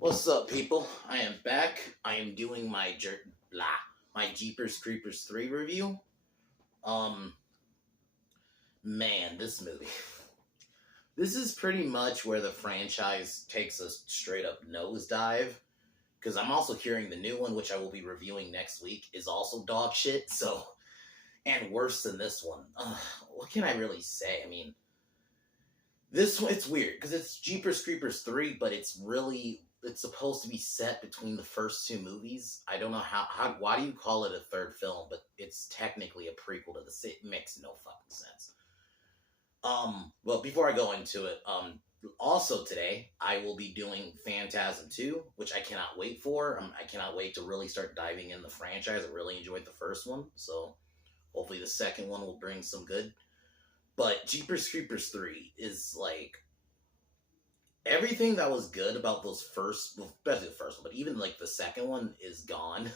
What's up, people? I am back. I am doing my Jeepers Creepers 3 review. Um, man, this movie. This is pretty much where the franchise takes a straight up nosedive. Because I'm also hearing the new one, which I will be reviewing next week, is also dog shit. So, and worse than this one. What can I really say? I mean, this one, it's weird because it's Jeepers Creepers 3, but it's supposed to be set between the first two movies. I don't know why do you call it a third film, but it's technically a prequel to it makes no fucking sense. Well, before I go into it, also today I will be doing Phantasm 2, which I cannot wait for. I cannot wait to really start diving in the franchise. I really enjoyed the first one, so hopefully the second one will bring some good. But Jeepers Creepers 3 is like everything that was good about those especially the first one, but even like the second one is gone.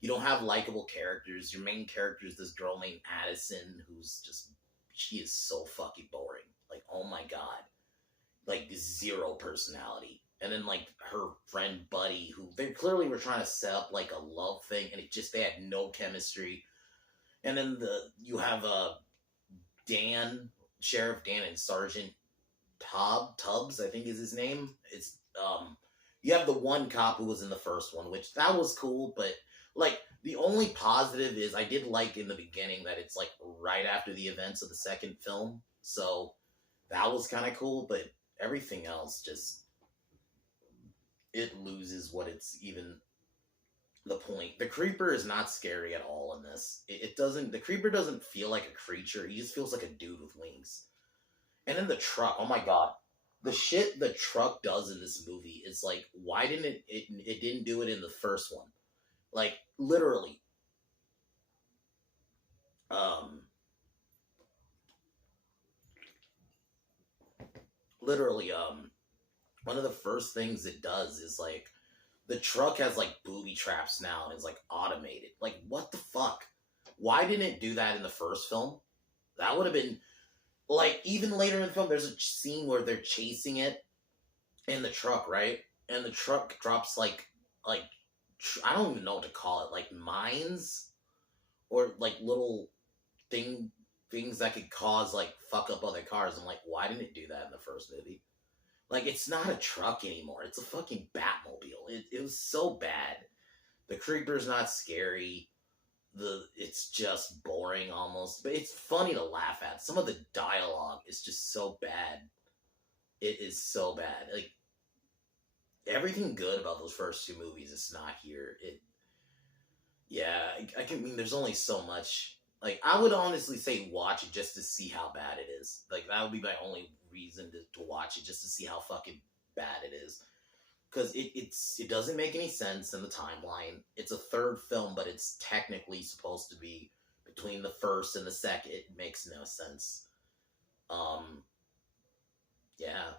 You don't have likable characters. Your main character is this girl named Addison, she is so fucking boring. Like, oh my god. Like, zero personality. And then, like, her friend Buddy, who they clearly were trying to set up, like, a love thing, and they had no chemistry. And then you have Sheriff Dan and Sergeant Tubbs, I think is his name. You have the one cop who was in the first one, which that was cool, but like the only positive is I did like in the beginning that it's like right after the events of the second film, so that was kind of cool, but everything else just it loses what it's even the point. The creeper is not scary at all in this. The creeper doesn't feel like a creature. He just feels like a dude with wings. And then the truck, oh my god. The shit the truck does in this movie is like, why didn't it didn't do it in the first one? Like, literally. One of the first things it does is like, the truck has like booby traps now and is like automated. Like, what the fuck? Why didn't it do that in the first film? That would have been like, even later in the film, there's a scene where they're chasing it in the truck, right? And the truck drops like I don't even know what to call it, like mines or like little things that could cause like fuck up other cars. I'm like, why didn't it do that in the first movie? Like, it's not a truck anymore. It's a fucking Batmobile. It was so bad. The creeper's not scary. It's just boring almost, but it's funny to laugh at. Some of the dialogue is just so bad. It is so bad. Like, everything good about those first two movies is not here. I mean, there's only so much. Like, I would honestly say watch it just to see how bad it is. Like, that would be my only reason to watch it, just to see how fucking bad it is. Because it doesn't make any sense in the timeline. It's a third film, but it's technically supposed to be between the first and the second. It makes no sense. Yeah.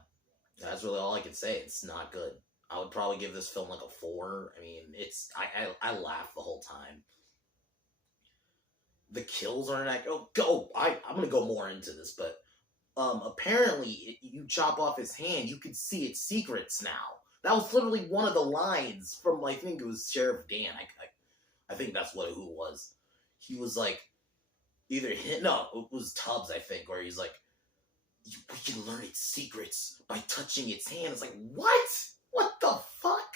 That's really all I can say. It's not good. I would probably give this film like a 4. I mean, I laugh the whole time. The kills aren't I'm gonna go more into this, but apparently you chop off his hand, you can see its secrets now. That was literally one of the lines from, I think it was Sheriff Dan. I think that's who it was. He was like, it was Tubbs, I think, where he's like, we can learn its secrets by touching its hand. It's like, what? What the fuck?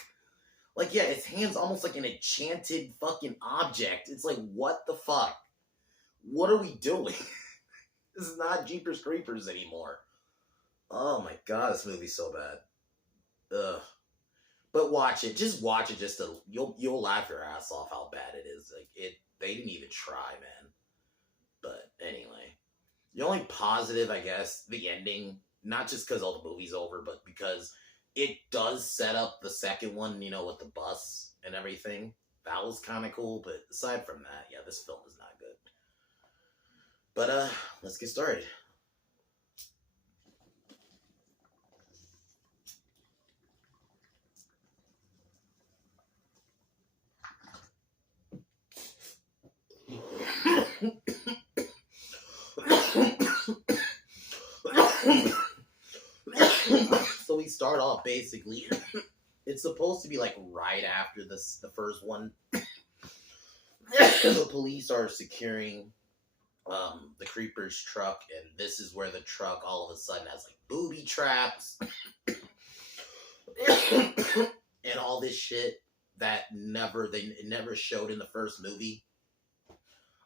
Like, yeah, its hand's almost like an enchanted fucking object. It's like, what the fuck? What are we doing? This is not Jeepers Creepers anymore. Oh my god, this movie's so bad. Ugh. But watch it. Just watch it. You'll laugh your ass off how bad it is. Like, they didn't even try, man. But anyway, the only positive, I guess, the ending. Not just because all the movie's over, but because it does set up the second one. With the bus and everything. That was kind of cool. But aside from that, yeah, this film is not good. But let's get started. So we start off basically It's supposed to be like right after the first one. The police are securing the creeper's truck, and this is where the truck all of a sudden has like booby traps and all this shit that they never showed in the first movie.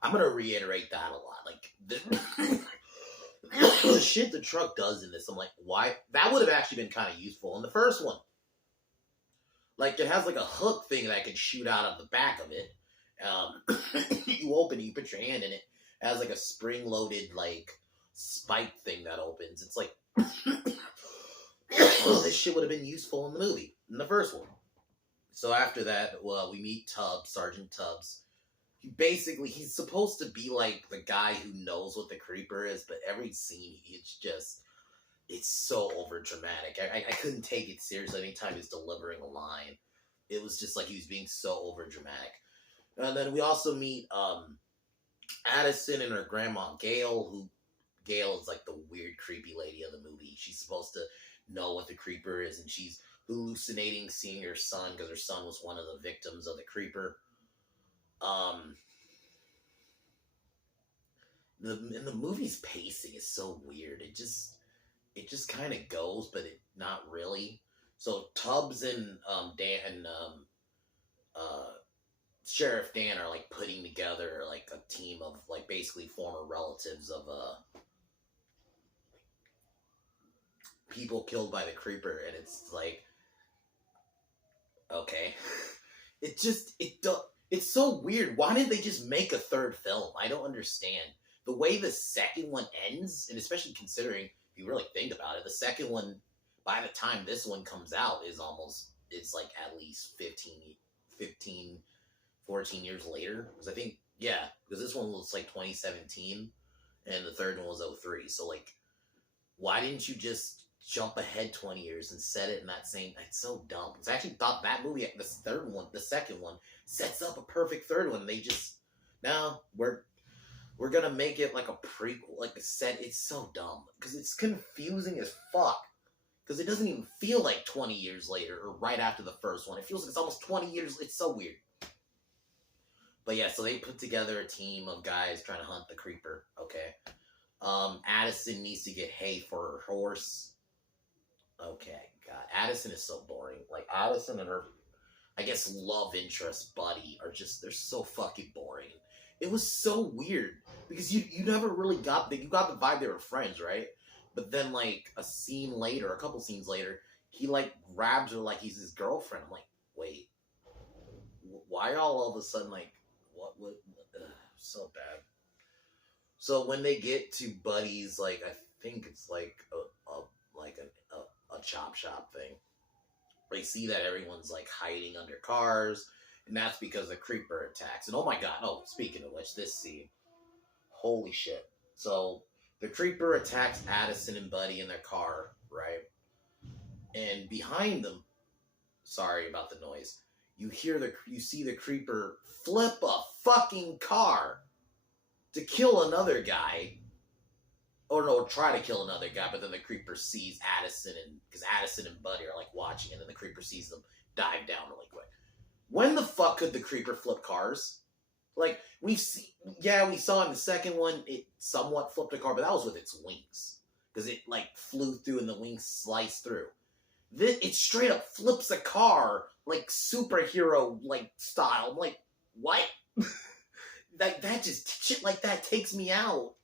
I'm gonna reiterate that a lot. Like the shit the truck does in this, I'm like, why? That would have actually been kind of useful in the first one. Like it has like a hook thing that can shoot out of the back of it. You open it, you put your hand in it. It has like a spring-loaded like spike thing that opens. It's like this shit would have been useful in the movie, in the first one. So after that, well, we meet Tubbs, Sergeant Tubbs. He's supposed to be like the guy who knows what the creeper is, but every scene, it's so over dramatic. I couldn't take it seriously anytime he's delivering a line. It was just like he was being so over dramatic. And then we also meet Addison and her grandma Gail is like the weird creepy lady of the movie. She's supposed to know what the creeper is, and she's hallucinating seeing her son because her son was one of the victims of the creeper. The movie's pacing is so weird. It just kind of goes, but not really. So Tubbs and Sheriff Dan are like putting together like a team of like basically former relatives of people killed by the creeper, and it's like, okay. It's so weird. Why didn't they just make a third film? I don't understand. The way the second one ends, and especially considering, if you really think about it, the second one, by the time this one comes out, it's like at least 15, 14 years later. Because I think, yeah, because this one was like 2017, and the third one was 03. So, like, why didn't you just jump ahead 20 years and set it in that same... It's so dumb. Because I actually thought that movie, the second one, sets up a perfect third one. They just... No, we're gonna make it like a prequel, like a set. It's so dumb. Because it's confusing as fuck. Because it doesn't even feel like 20 years later or right after the first one. It feels like it's almost 20 years. It's so weird. But yeah, so they put together a team of guys trying to hunt the creeper. Okay. Addison needs to get hay for her horse. Okay, God. Addison is so boring. Like, Addison and her, I guess, love interest buddy they're so fucking boring. It was so weird. Because you never really you got the vibe they were friends, right? But then, like, a couple scenes later, he, like, grabs her like he's his girlfriend. I'm like, wait. Why all of a sudden, like, what so bad. So when they get to Buddy's, like, I think it's like a chop shop thing. They see that everyone's like hiding under cars, and that's because the creeper attacks. And oh my god, speaking of which, this scene, holy shit. So the creeper attacks Addison and Buddy in their car, right? And behind them, sorry about the noise, you see the creeper flip a fucking car to kill another guy. Or no, try to kill another guy, but then the creeper sees Addison, because Addison and Buddy are like watching, and then the creeper sees them dive down really quick. When the fuck could the creeper flip cars? Like, we saw in the second one, it somewhat flipped a car, but that was with its wings. Because it, like, flew through and the wings sliced through. It straight up flips a car, like, superhero, like, style. I'm like, what? that just, shit like that takes me out.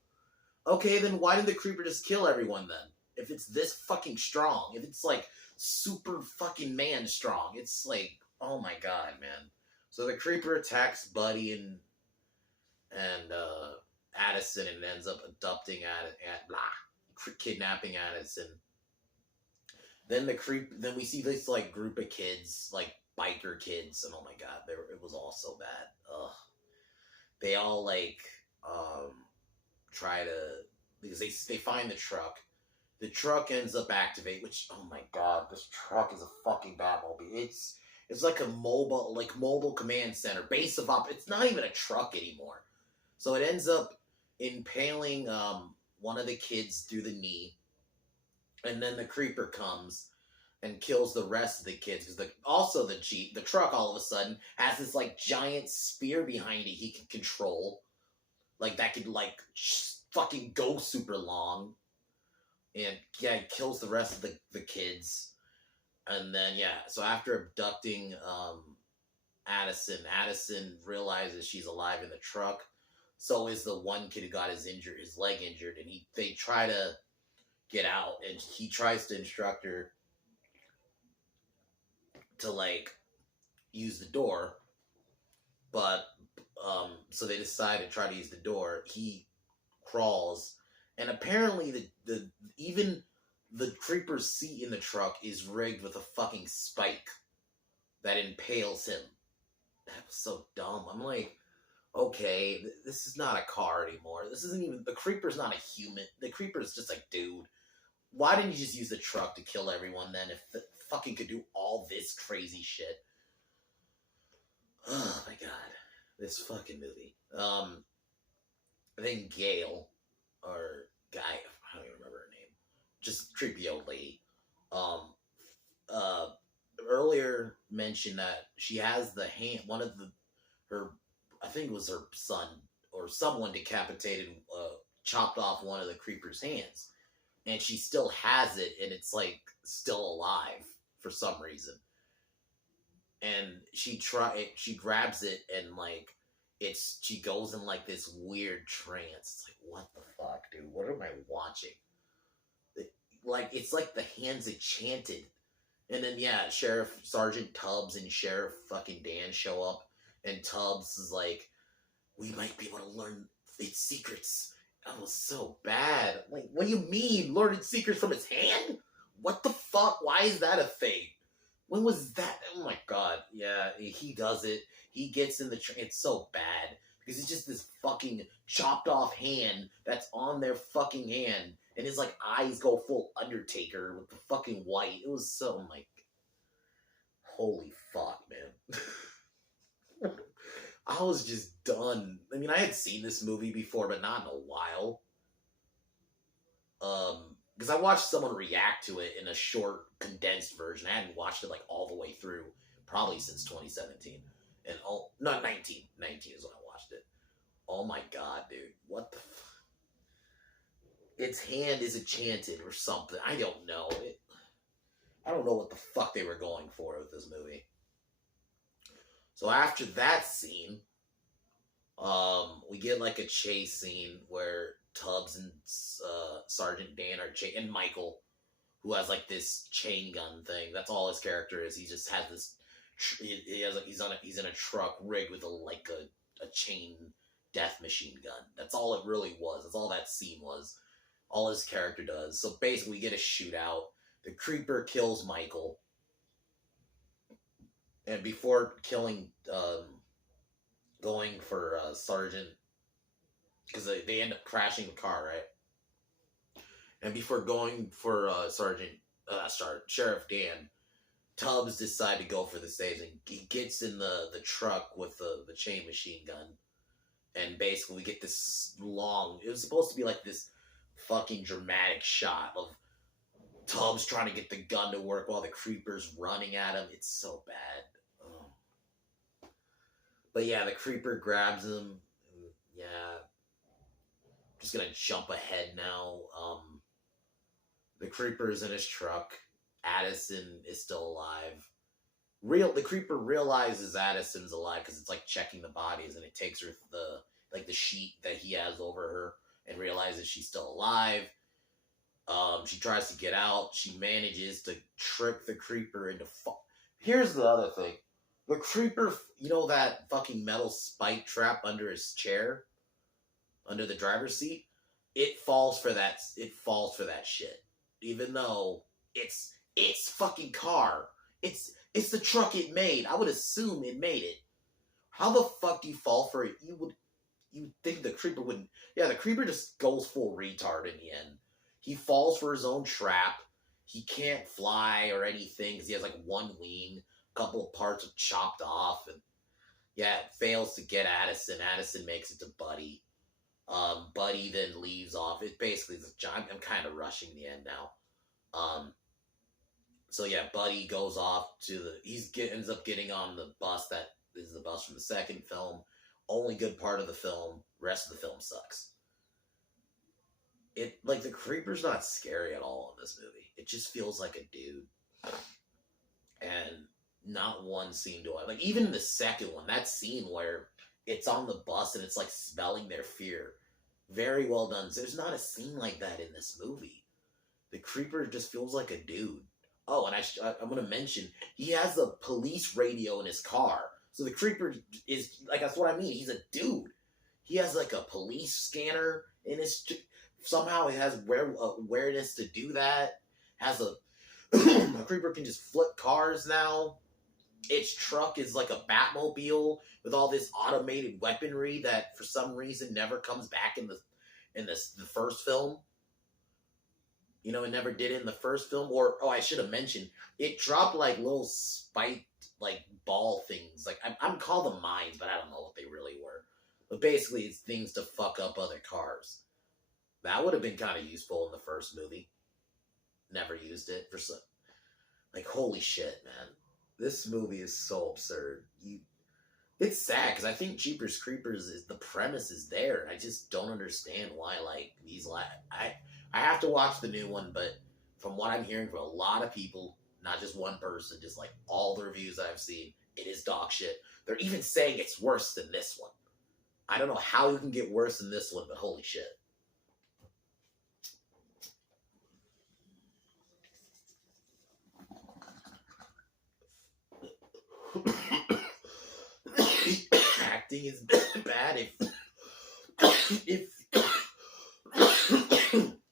Okay, then why didn't the creeper just kill everyone then? If it's this fucking strong. If it's, like, super fucking man strong. It's like, oh my god, man. So the creeper attacks Buddy and Addison and ends up abducting kidnapping Addison. Then we see this, like, group of kids, like, biker kids, and oh my god, it was all so bad. Ugh. They all, like, try to, because they find the truck. The truck ends up activate, which, oh my god, this truck is a fucking Batmobile. It's like a mobile command center, base of it's not even a truck anymore. So it ends up impaling one of the kids through the knee, and then the creeper comes, and kills the rest of the kids because also the truck all of a sudden has this like giant spear behind it he can control, like that could like fucking go super long, and yeah, he kills the rest of the kids, and then yeah, so after abducting Addison realizes she's alive in the truck. So is the one kid who got his leg injured, and they try to get out, and he tries to instruct her to like use the door, but so they decide to try to use the door. He crawls, and apparently the even the creeper's seat in the truck is rigged with a fucking spike that impales him. That was so dumb. I'm like, okay, this is not a car anymore. This isn't even the creeper's not a human. The creeper's just like, dude, why didn't you just use the truck to kill everyone then if the fucking could do all this crazy shit? Oh my god. This fucking movie. I think Gail, or Guy, I don't even remember her name. Just creepy old lady. Um, uh, Earlier mentioned that she has the hand, her, I think it was her son, or someone decapitated, chopped off one of the creeper's hands. And she still has it, and it's like still alive for some reason. And she grabs it, and like she goes in like this weird trance. It's like, what the fuck, dude? What am I watching? Like it's like the hand's enchanted. And then yeah, Sheriff Sergeant Tubbs and Sheriff fucking Dan show up, and Tubbs is like, we might be able to learn its secrets. That was so bad. Like, what do you mean, learning secrets from his hand? What the fuck? Why is that a thing? When was that? Oh my god. Yeah, he does it. He gets in the it's so bad. Because it's just this fucking chopped off hand that's on their fucking hand. And his like eyes go full Undertaker with the fucking white. It was so like, holy fuck, man. I was just done. I mean, I had seen this movie before, but not in a while. Because I watched someone react to it in a short, condensed version. I hadn't watched it like all the way through, probably since 2017. And not 19. 19 is when I watched it. Oh my god, dude. What the its hand is enchanted or something. I don't know. I don't know what the fuck they were going for with this movie. So after that scene, we get like a chase scene where Tubbs and Sergeant Dan are and Michael, who has like this chain gun thing. That's all his character is. He just has this. He's in a truck rigged with a chain death machine gun. That's all it really was. That's all that scene was. All his character does. So basically, we get a shootout. The creeper kills Michael, and before killing, going for Sergeant, because they end up crashing the car, right? And before going for Sheriff Dan, Tubbs decide to go for the saves, and he gets in the truck with the chain machine gun, and basically we get this long. It was supposed to be like this fucking dramatic shot of Tubbs trying to get the gun to work while the creeper's running at him. It's so bad. Oh. But yeah, the creeper grabs him. Yeah. Just gonna jump ahead now. The creeper's in his truck. Addison is still alive. The creeper realizes Addison's alive because it's like checking the bodies, and it takes her the sheet that he has over her and realizes she's still alive. She tries to get out. She manages to trick the creeper into Here's the other thing. The creeper, you know that fucking metal spike trap under his chair? Under the driver's seat? It falls for that shit. Even though it's fucking car. It's the truck it made. I would assume it made it. How the fuck do you fall for it? You think the creeper wouldn't. Yeah, the creeper just goes full retard in the end. He falls for his own trap. He can't fly or anything because he has like one wing. A couple of parts are chopped off. And yeah, it fails to get Addison. Addison makes it to Buddy. Buddy then leaves off. It basically is I'm kind of rushing the end now. So yeah, Buddy goes off to ends up getting on the bus that is the bus from the second film. Only good part of the film. Rest of the film sucks. It like the creeper's not scary at all in this movie. It just feels like a dude, and not one scene do I like. Even the second one, that scene where it's on the bus and it's like smelling their fear, very well done. There's not a scene like that in this movie. The creeper just feels like a dude. Oh, and I'm going to mention, he has a police radio in his car. So the creeper is, like, that's what I mean. He's a dude. He has, like, a police scanner in his... Somehow he has awareness to do that. Has a... a creeper can just flip cars now. Its truck is like a Batmobile with all this automated weaponry that, for some reason, never comes back in the first film. You know, it never did it in the first film. Or, oh, I should have mentioned, it dropped, like, little spiked, like, ball things. Like, I'm call them mines, but I don't know what they really were. But basically, it's things to fuck up other cars. That would have been kind of useful in the first movie. Never used it for some... Like, holy shit, man. This movie is so absurd. It's sad, because I think Jeepers Creepers, the premise is there, and I just don't understand why, like, I have to watch the new one, but from what I'm hearing from a lot of people, not just one person, just like all the reviews that I've seen, it is dog shit. They're even saying it's worse than this one. I don't know how you can get worse than this one, but holy shit. Acting is bad if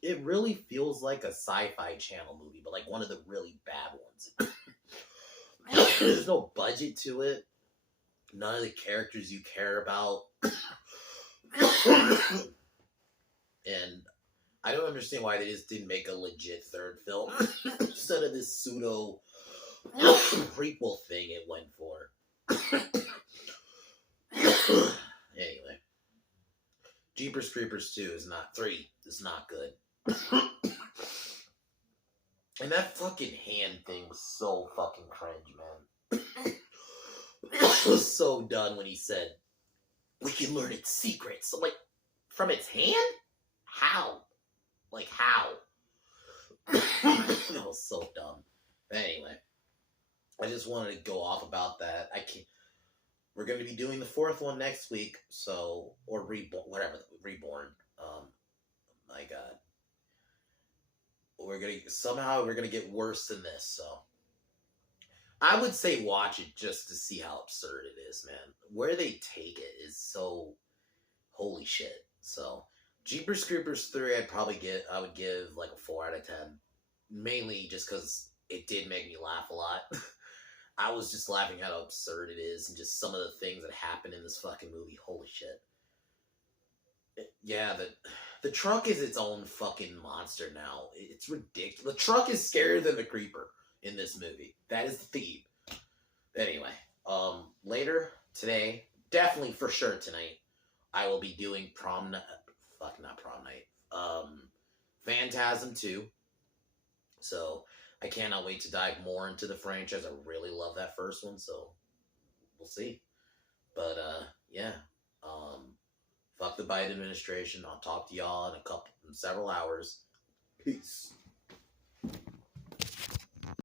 it really feels like a sci-fi channel movie, but like one of the really bad ones. There's no budget to it. None of the characters you care about. And I don't understand why they just didn't make a legit third film instead of this pseudo prequel thing it went for. Anyway, Jeepers Creepers 3 is not good. And that fucking hand thing was so fucking cringe, man. It was so done when he said, "We can learn its secrets." So, like, from its hand? How? Like, how? That was so dumb. Anyway, I just wanted to go off about that. We're going to be doing the fourth one next week, or Reborn. My God. We're gonna get worse than this, so. I would say watch it just to see how absurd it is, man. Where they take it is so, holy shit. So, Jeepers Creepers 3, I would give like a 4 out of 10. Mainly just because it did make me laugh a lot. I was just laughing at how absurd it is and just some of the things that happen in this fucking movie. Holy shit. Yeah, the truck is its own fucking monster now. It's ridiculous. The truck is scarier than the creeper in this movie. That is the theme. Anyway, later today, definitely for sure tonight, I will be doing not prom night. Phantasm 2. So I cannot wait to dive more into the franchise. I really love that first one, so we'll see. But yeah. Fuck the Biden administration. I'll talk to y'all in several hours. Peace.